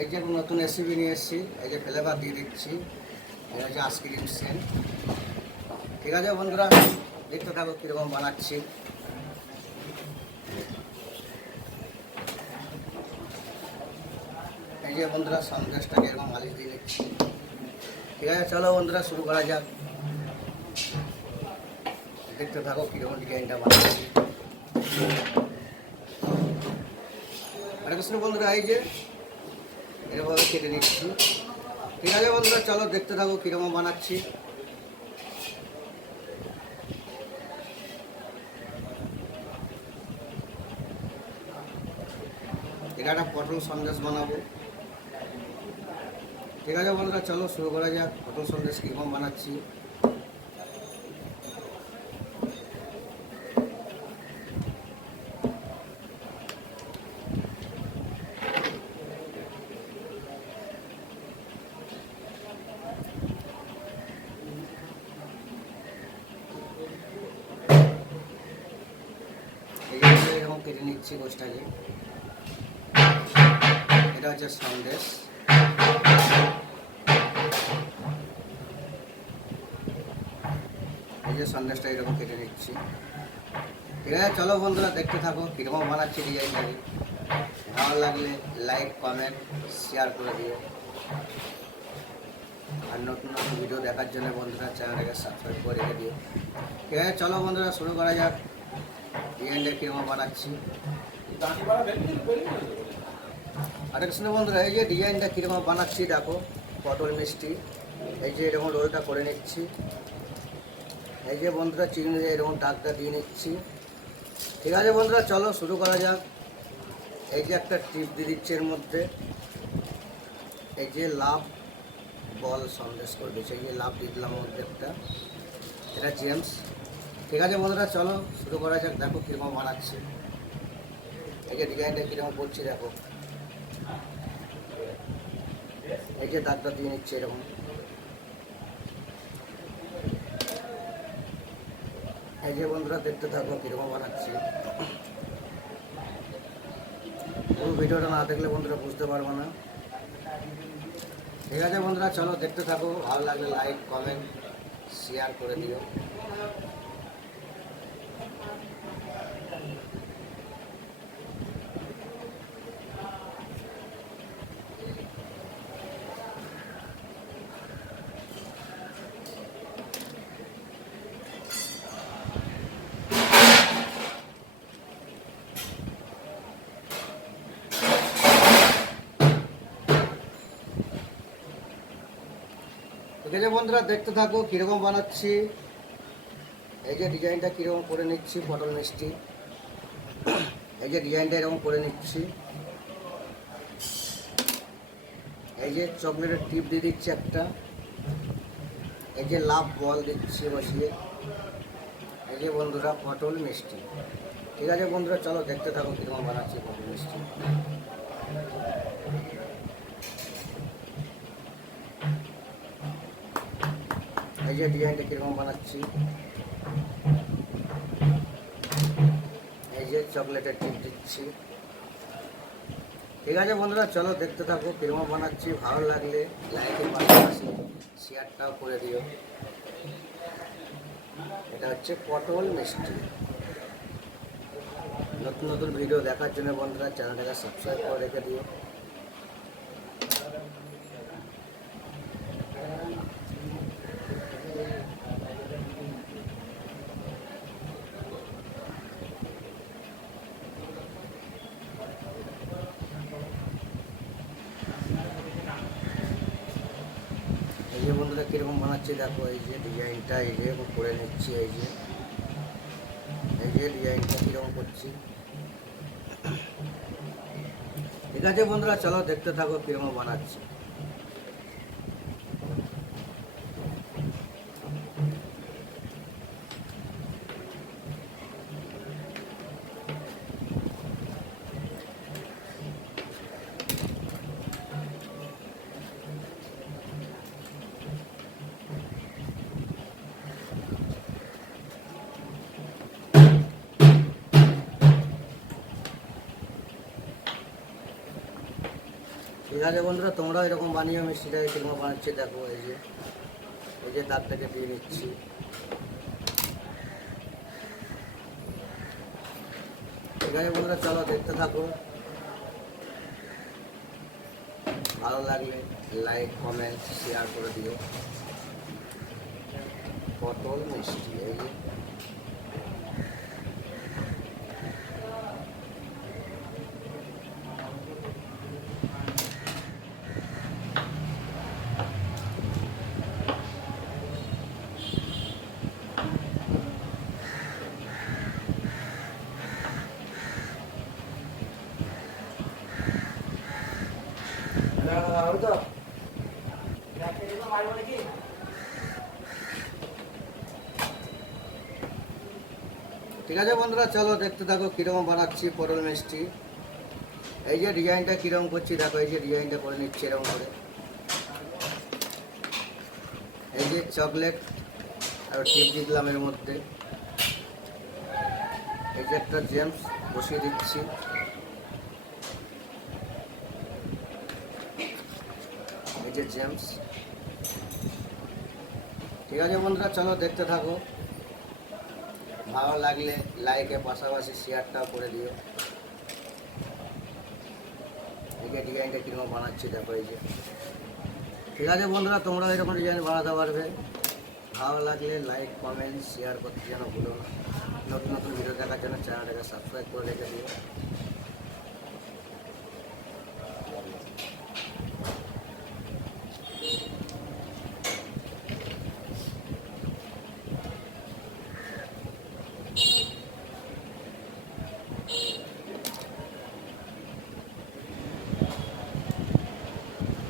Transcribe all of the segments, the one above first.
এই যে নতুন রেসিপি নিয়ে এসেছি, এই যে ফ্লেভার দিয়ে দিচ্ছি। এটা হচ্ছে আইসক্রিম সেন্ট। ঠিক আছে বন্ধুরা, দেখতে থাকো কীরকম বানাচ্ছি। এই যে বন্ধুরা সন্দেশটাকে এরকম মালিশ দিয়ে নিচ্ছি। ঠিক আছে, চলো বন্ধুরা শুরু করা যাক। দেখতে থাকো কীরকম ডিজাইনটা বানাচ্ছি। আরে কৃষ্ণ বন্ধুরা, এই যে এভাবে কেটে নিচ্ছি। ঠিক আছে বন্ধুরা, চলো দেখতে থাকো কীরকম বানাচ্ছি। এটা একটা পটল সন্দেশ বানাবো। ঠিক আছে বন্ধুরা, চলো শুরু করা যাক। পটল সন্দেশ কীরকম বানাচ্ছি। এরকম কেটে নিচ্ছি গোছটাকে। এটা হচ্ছে সন্দেশ। এই যে সন্দেশটা এরকম কেটে নিচ্ছি। ঠিক আছে, চলো বন্ধুরা দেখতে থাকো কীরকম বানাচ্ছি ডিজাইনটাকে। ভালো লাগলে লাইক, কমেন্ট, শেয়ার করে দিও। আর নতুন নতুন ভিডিও দেখার জন্য বন্ধুরা চ্যানেলটাকে সাবস্ক্রাইব করে রেখে দিও। ঠিক আছে, চলো বন্ধুরা শুরু করা যাক। ডিজাইনটা কীরকম বানাচ্ছি। আরেক শুনে বন্ধুরা, এই যে ডিজাইনটা কীরকম বানাচ্ছি দেখো। পটল মিষ্টি, এই যে এরকম রোলটা করে নিচ্ছি। এই যে বন্ধুরা চিনি দিয়ে এরকম দাগটা দিয়ে নিচ্ছি। ঠিক আছে বন্ধুরা, চলো শুরু করা যাক। এই যে একটা টিপ দিয়ে দিচ্ছি এর মধ্যে। এই যে লাভ বল সন্দেশ করে দিচ্ছি। এই যে লাভ দিয়ে দিলাম মধ্যে একটা, এটা জেমস। ঠিক আছে বন্ধুরা, চলো শুরু করা যাক। দেখো কীরকম বানাচ্ছি। এই যে ডিজাইনটা কীরকম করছি দেখো। এই যে দাগটা দিয়ে নিচ্ছি এরকম। এই যে বন্ধুরা দেখতে থাকো কীরকম বানাচ্ছি। পুরো ভিডিওটা না দেখলে বন্ধুরা বুঝতে পারবো না। ঠিক আছে বন্ধুরা, চলো দেখতে থাকো। ভালো লাগলে লাইক, কমেন্ট, শেয়ার করে দিও। ঠিক আছে বন্ধুরা, দেখতে থাকো কীরকম বানাচ্ছি। এই যে ডিজাইনটা কীরকম করে নিচ্ছি। পটল মিষ্টি, এই যে ডিজাইনটা এরকম করে নিচ্ছি। এই যে চকলেটের টিপ দিয়ে দিচ্ছি একটা। এই যে লাভ বল দিচ্ছি বসিয়ে। এই যে বন্ধুরা পটল মিষ্টি। ঠিক আছে বন্ধুরা, চলো দেখতে থাকো কীরকম বানাচ্ছি পটল মিষ্টি। এই যে ডিজাইনটা কীরকম বানাচ্ছি। এই যে চকলেটের টিপ দিচ্ছি। ঠিক আছে বন্ধুরা, চলো দেখতে থাকো কীরকম বানাচ্ছি। ভালো লাগলে লাইকের পাশাপাশি শেয়ারটাও করে দিও। এটা হচ্ছে পটল মিষ্টি। নতুন নতুন ভিডিও দেখার জন্য বন্ধুরা চ্যানেলটাকে সাবস্ক্রাইব করে রেখে দিও। এই যে বন্ধুরা কীরকম বানাচ্ছি দেখো। এই যে ডিজাইনটা এই যে করে নিচ্ছি। এই যে ডিজাইনটা কীরকম করছি। ঠিক আছে বন্ধুরা, চলো দেখতে থাকো কীরকম বানাচ্ছি। ঠিক আছে বন্ধুরা, তোমরাও এরকম বানিয়ে মিষ্টিটাকে কীরকম বানাচ্ছি দেখো। এই যে দাগটাকে দিয়ে নিচ্ছি। ঠিক আছে বন্ধুরা, চলো দেখতে থাকো। ভালো লাগলে লাইক কমেন্ট শেয়ার করে দিও। পটল মিষ্টি এই যে। ঠিক আছে বন্ধুরা, চলো দেখতে থাকো কীরকম বানাচ্ছি পটল মিষ্টি। এই যে ডিজাইনটা কীরকম করছি দেখো। এই যে ডিজাইনটা করে নিচ্ছি এরকম করে। এই যে চকলেট আর টিপ দিলাম এর মধ্যে। এই যে একটা জেমস বসিয়ে দিচ্ছি। এই যে জেমস। ঠিক আছে বন্ধুরা, চলো দেখতে থাকো। ভালো লাগলে লাইকের পাশাপাশি শেয়ারটাও করে দিও। এই যে ডিজাইনটা কীরকম বানাচ্ছি দেখো। এই যে ঠিক আছে বন্ধুরা, তোমরা এরকম ডিজাইন বানাতে পারবে। ভালো লাগলে লাইক কমেন্ট শেয়ার করতে যেন ভুলো না। নতুন নতুন ভিডিও দেখার জন্য চ্যানেলটাকে সাবস্ক্রাইব করে রেখে দিও।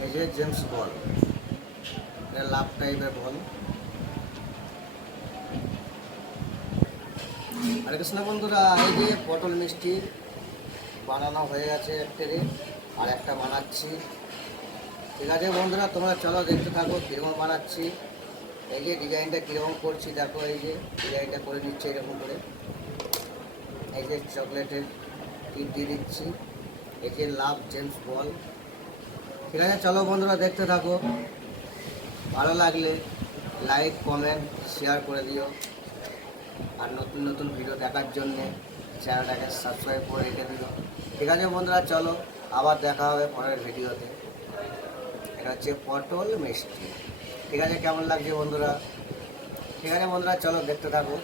এই যে জেমস বল, এটা লাভ টাইপের বল। হরে কৃষ্ণ বন্ধুরা, এই যে পটল মিষ্টি বানানো হয়ে গেছে একটারে, আর একটা বানাচ্ছি। ঠিক আছে বন্ধুরা, তোমরা চলো দেখতে থাকো কীরকম বানাচ্ছি। এই যে ডিজাইনটা কীরকম করছি দেখো। এই যে ডিজাইনটা করে নিচ্ছে এরকম করে। এই যে চকলেটের টিপ দিয়ে দিচ্ছি। এই যে লাভ জেমস বল। ঠিক আছে চলো বন্ধুরা দেখতে থাকো। ভালো লাগলে লাইক কমেন্ট শেয়ার করে দিও। আর নতুন নতুন ভিডিও দেখার জন্যে চ্যানেলটাকে সাবস্ক্রাইব করে রেখে দিও। ঠিক আছে বন্ধুরা, চলো আবার দেখা হবে পরের ভিডিওতে। এটা হচ্ছে পটল মিষ্টি। ঠিক আছে, কেমন লাগছে বন্ধুরা? ঠিক আছে বন্ধুরা, চলো দেখতে থাকো।